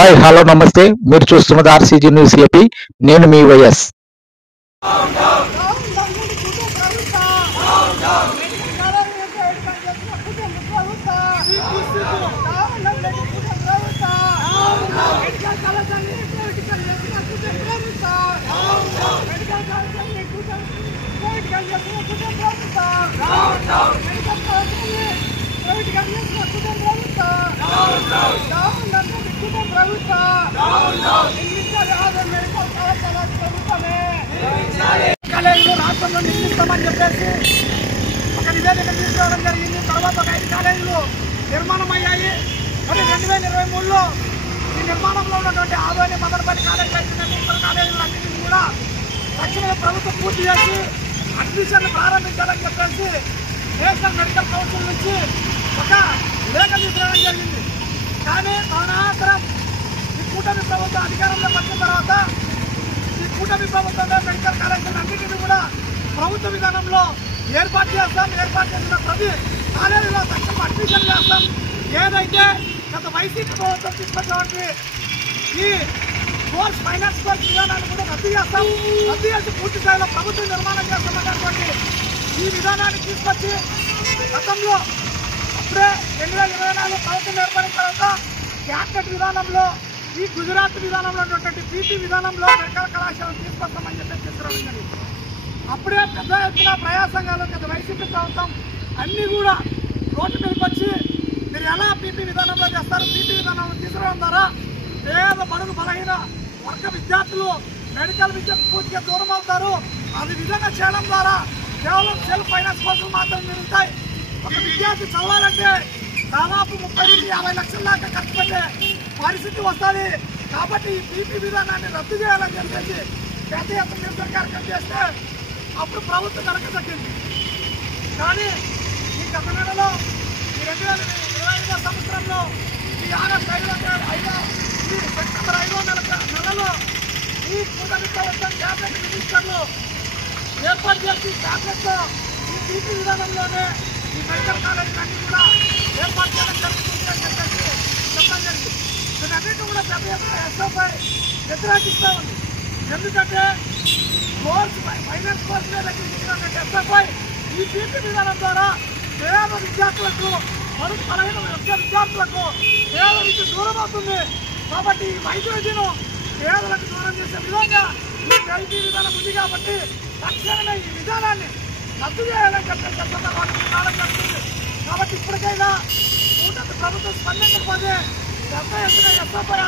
Hi hello నమస్తే మీరు చూస్తున్నది ఆర్సీజీ న్యూస్ ఏపీ నేను మీ వైఎస్ రాష్ట్రంలో నిర్మిస్తామని చెప్పేసి ఒక నివేదిక తీసుకోవడం జరిగింది. తర్వాత ఒక 5 కాలేజీలు నిర్మాణం అయ్యాయి. మరి 2023లో ఈ నిర్మాణంలో ఉన్నటువంటి ఆదోని మదనపల్లి కాలేజీ అయిపోయినట్టు ఇతర కాలేజీలు అన్నింటినీ కూడా తక్షణమే ప్రభుత్వం పూర్తి చేసి అడ్మిషన్ ప్రారంభించాలని చెప్పేసి నేషనల్ మెడికల్ కౌన్సిల్ నుంచి ఒక లేఖ తీసుకురావడం జరిగింది. కానీ తదనంతరం ఈ కూటమి ప్రభుత్వం అధికారంలోకి వచ్చిన తర్వాత ఈ కూటమి ప్రభుత్వంలో మెడికల్ కాలేజీలన్నింటినీ కూడా ప్రభుత్వ విధానంలో ఏర్పాటు చేసిన ప్రతి కాలేజీలో తక్షణ అడ్మిషన్ చేస్తాం. ఏదైతే గత వైసీపీ ప్రభుత్వం తీసుకొచ్చినటువంటి ఈ కోర్స్ ఫైనాన్స్ కోర్స్ విధానాన్ని కూడా రద్దు చేసి పూర్తి స్థాయిలో ప్రభుత్వం నిర్మాణం చేస్తామన్నటువంటి ఈ విధానాన్ని తీసుకొచ్చి గతంలో అప్పుడే 2024 ప్రభుత్వం ఏర్పడిన తర్వాత క్యాబినెట్ విధానంలో ఈ గుజరాత్ విధానంలో ఉన్నటువంటి పీపీ విధానంలో మెడికల్ కళాశాలను తీసుకొస్తామని చెప్పి తీసుకురావడం జరిగింది. అప్పుడే పెద్ద ఎత్తున ప్రయాసంగాలు గత వైసీపీ ప్రభుత్వం అన్నీ కూడా రోడ్డు మీదకి వచ్చి మీరు ఎలా పీపీ విధానంలో చేస్తారు, పీపీ విధానంలో తీసుకురావడం ద్వారా పేద బడుగు బలహీన వర్గ విద్యార్థులు మెడికల్ విద్యకు పూర్తిగా దూరం అవుతారు. అది విధంగా చేయడం ద్వారా కేవలం సెల్ఫ్ ఫైనాన్స్ కోసం మాత్రమే మిగులుతాయి. ఒక విద్యార్థి చదవాలంటే దాదాపు 30 నుంచి 50 లక్షల దాకా ఖర్చు పెట్టే పరిస్థితి వస్తుంది. కాబట్టి ఈ పీపీ విధానాన్ని రద్దు చేయాలని చెప్పేసి పెద్ద ఎత్తున నిరసన కార్యక్రమం చేస్తే అప్పుడు ప్రభుత్వం కనుక తగ్గింది. కానీ ఈ గత నెలలో ఈ 2025 సంవత్సరంలో ఈ ఆగస్టు 5 ఈ సెప్టెంబర్ 5వ నెలలో ఈ కూటమి ప్రభుత్వం క్యాబినెట్ మినిస్టర్లు ఏర్పాటు చేసి క్యాబినెట్లో ఈ పీపీ విధానంలోనే ఈ మెడికల్ కాలేజీలన్నీ కూడా ఏర్పాటు చేయడం జరుగుతుందని చెప్పేసి చెప్పడం జరిగింది. దీనన్నింటినీ కూడా పెద్ద ఎత్తున ఎస్ఓపై వ్యతిరేకిస్తూ ఉంది. ఎందుకంటే కోర్స్ ఫైనాన్స్ కోర్స్ మీద తీసుకున్నటువంటి ఎస్ఓపై ఈ పీపీ విధానం ద్వారా పేద విద్యార్థులకు మరుగు బలహీన విద్యార్థులకు పేద విద్య దూరం అవుతుంది. కాబట్టి ఈ వైద్య విద్యను పేదలకు దూరం చేసే విధంగా ఈ పీపీ విధానం ఉంది. కాబట్టి తక్షణమే ఈ విధానాన్ని రద్దు చేయాలని చెప్పేసి విధానం జరుగుతుంది. కాబట్టి ఇప్పటికైనా కూటమి ప్రభుత్వం స్పందించకపోతే పెద్ద ఎత్తున ఎస్ఓపై